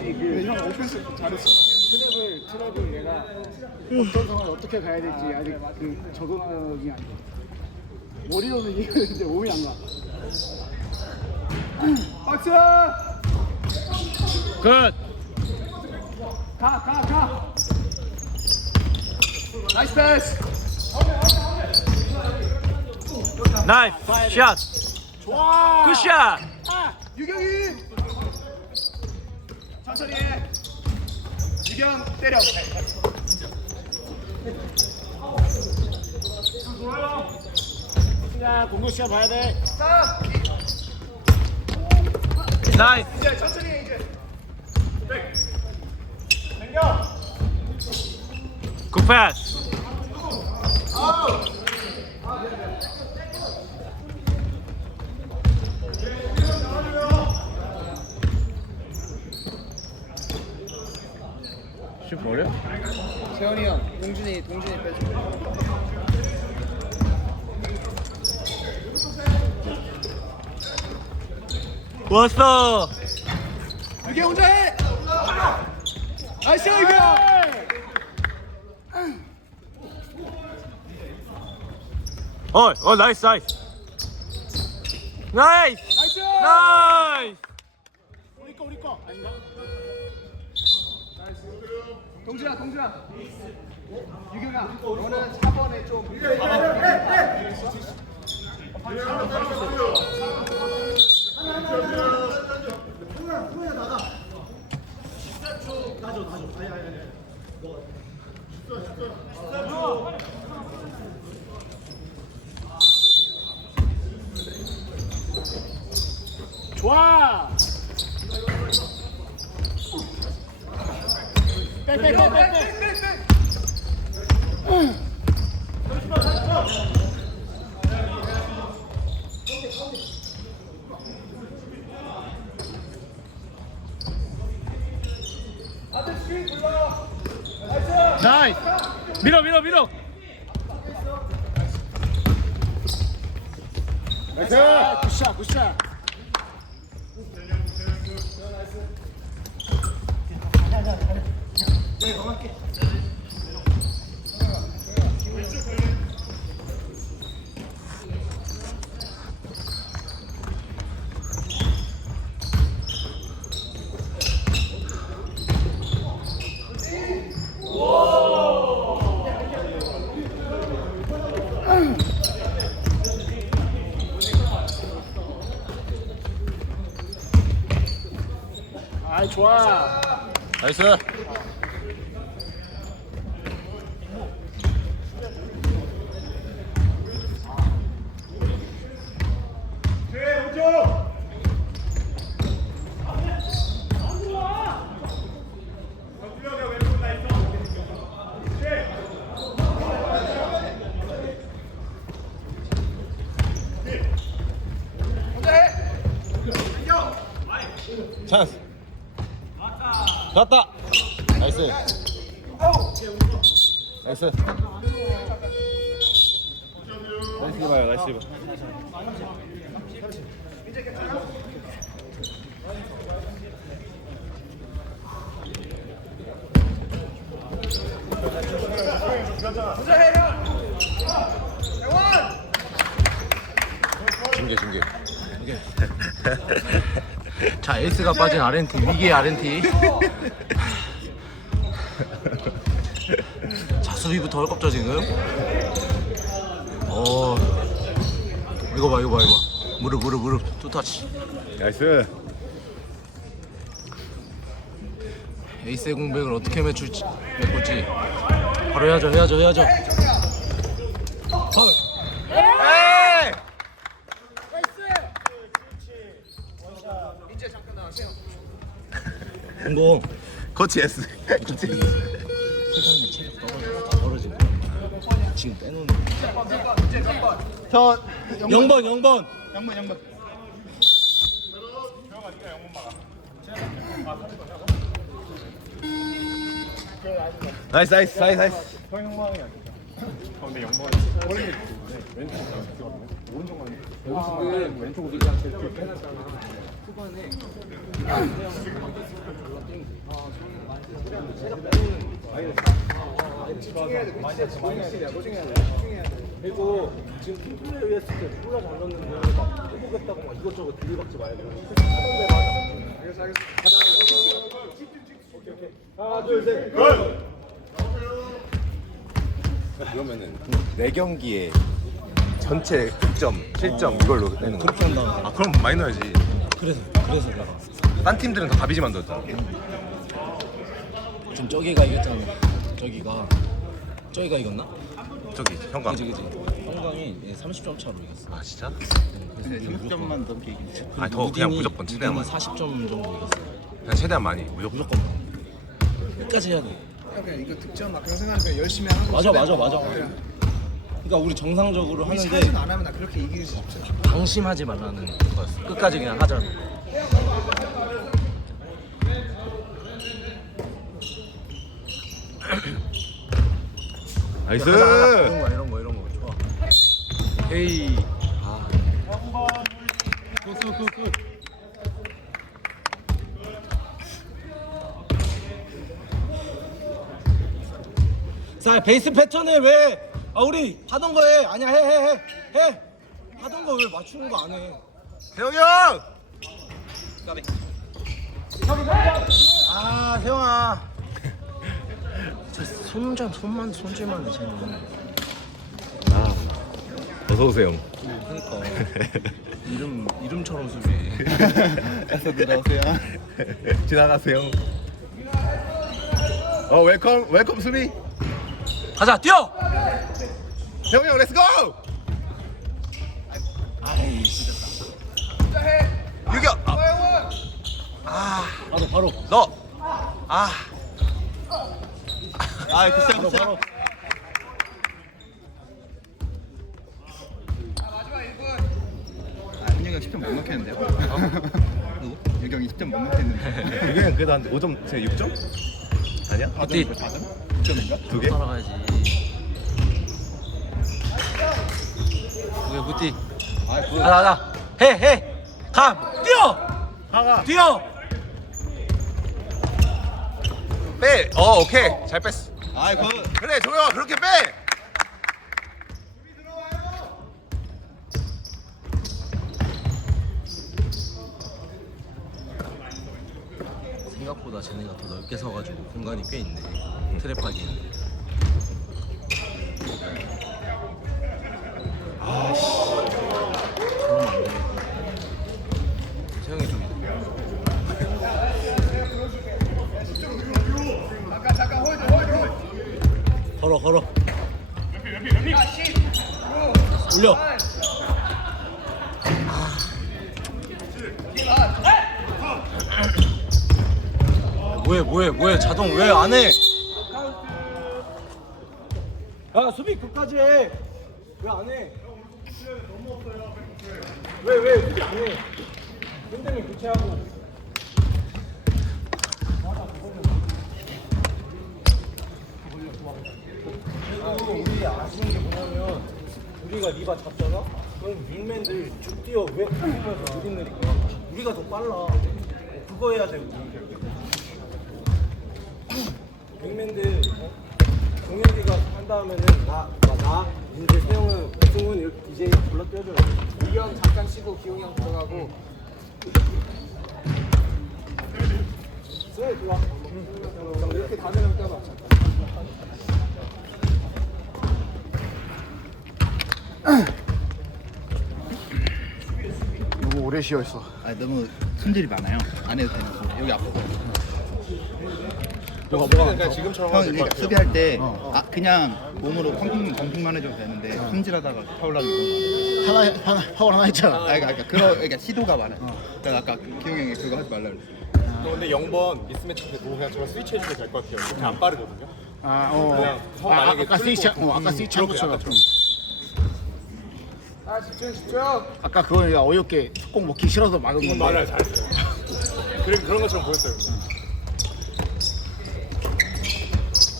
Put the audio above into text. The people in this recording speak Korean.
근데 형 오펜스 잘했어. 트랩을 트랩을 얘가 어떤 상황을 어떻게 가야 될지 아직 그 적응이 안 돼. 머리로는 이해하는데 몸이 안 가. 박스! 굿. 가, 가, 가! 나이스 패스! 나이스 샷. 좋아! 굿샷. 아, 유경이! 천천히 해. 유경 때려. 야 공격 시간 봐야 돼. 3, 나이스. 이제 천천히 해, 이제. 굿 패스. 슛 버려? 세현이 형, 동준이, 동준이 빼줘. 왔어. 유경 혼자 해! 나이스, 유경! 어, 어 나이스 나이스. 나이스. 나이스! 나이스. 우리 거 우리 거 아닌가? 동준아, 동준아. 유경아, 너는 4번에 좀. 좋아. 빼빼빼빼. 나이스. 밀어 밀어 밀어. 나이스. 굿샷 굿샷. 아이 좋아. 나이스. 찬스. 갔다. 나이스. 나이스. 나이스 봐요, 나이스! 중계, 중계. 자, 에이스가 빠진 아렌티, 위기의 아렌티. 자, 수비부터 헐겁죠, 지금. 어. 이거 봐, 이거 봐, 이거 봐. 무릎, 무릎, 무릎. 투터치. 나이스 에이스의 공백을 어떻게 메출지, 메꿀지. 바로 해야죠, 해야죠, 해야죠. 헐. 에이! 이제 잠깐 나가세요. 공공. 코치 S 코치 세상에 체력 떨어져, 다 떨어지고. 지금 빼놓는. 저 0번, 0번. 양반 양반 나이스 나이스 나이스 나이스 초반에 그리고 지금 팀플레이 했을 때 누구나 잘 넣는데 막 해보겠다고 막 이것저것 들이박지 말고 알겠어 알겠어 가자 오케이 오케이 하나 둘셋 그러면은 네 경기에 전체 득점, 실점 이걸로 내는 거. 그렇게 한다. 아 그럼 많이 넣어야지. 그래서 그래서 나가. 딴 팀들은 다 가비지 만들었잖아. 지금 저기가 이겼잖아. 저기가 저기가 이겼나? 저기 형광. 그지 그지. 형광이 30점 차로 이겼어. 아 진짜? 그래서 30점만 넘게 이겼지. 아니, 더 그냥 무조건 최대한 많이. 40점 정도 이겼어. 그냥 최대한 많이 무조건. 무조건 끝까지 해야 돼. 그냥 이거 득점 막 그런 생각하니까 열심히 하는 거 맞아 맞아 맞아. 그러니까 우리 정상적으로 우리 하는데 사진 안 하면 나 그렇게 이길 수 없어 방심하지 말라는 거였어. 끝까지 그냥 하자. 나이스. 이런 거 이런 거 이런 거 좋아. 헤이. 자 베이스 패턴을 왜? 아 우리 하던 거 해. 아니야 해 해 해 해. 하던 거 왜 맞추는 거 안 해? 세영이 형. 아 세영아. 손좀 손만 손질만 해 쟤는. 아. 어서 오세요. 그러니까 이름 이름처럼 수비해. 에서 들어오세요. 지나가세요. 어 웰컴 웰컴 수비. 가자 뛰어. 세영이 형 렛츠고. 아이 진짜. 유격. 바로 바로. 너. 아. 아, 굿샷, 바로 바로. 아, 윤영이 형 10점 못 넣겠는데요? 누구? 유경이 10점 못 넣겠는데. 유격은 그래도 한 5점, 제 6점? 아니야? 어디? 4점? 6점인가? 두 개? 따라가야지. 그거 가자 가자. 해 해. 가 뛰어. 하가. 뛰어. 빼. 어 오케이 잘 뺐어. 아, 그거 그래 종영아 그렇게 빼. 생각보다 쟤네가 더 넓게 서가지고 공간이 꽤 있네. 트랩하기에는. 아씨. 그러면 안 돼. 세영이 좀. 걸어 걸어. 올려. 뭐해 뭐해 뭐해 자동 왜 안 해? 야 수비 끝까지 해. 왜 안 해? 왜왜 수비 안 해? 힘들면 교체하고. 그 리고 우리 아쉬운 게 뭐냐면 우리가 리바 잡잖아? 그럼 윙맨들 쭉 뛰어. 왜 보면서 느릿느리까. 우리가 더 빨라. 그거 해야 돼 우리. 윙맨들 어? 동현이가 한 다음에는 나, 나, 나. 이제 세영은 승훈 이제 불러 뛰어줘야 돼 이형 잠깐 쉬고 기용이 형 들어가고. 승훈이 들어와 이렇게 다대면 떠봐 너무 오래 쉬어 있어 아, 너무 손질이 많아요. 안 해도 되는 거. 여기 아프고. 뭐가 뭐가 그러니까 지금처럼 형 그러니까 수비할 때 아, 그냥 몸으로 펌핑 펌핑만 해줘도 되는데 손질하다가 파울하기 너무 하나 하나 파울 하나 했잖아. 아, 그러니까, 그러 그러니까 시도가 많아요. 그러니까 아까 기용 형이 그거 하지 말라 그랬어. 근데 0번 미스매치 때 저걸 스위치 해주면 될 것 같아요. 그렇게 안 빠르거든요. 아, 어. 그냥 성 아, 만약에 아까 스위치, 어, 아까 스위치 한 것처럼. 좀 아, 집중, 집중. 아까 그거 어이없게 속공 먹기 싫어서 막은 건데. 말을 잘했어요. 그래, 그런 것처럼 보였어요.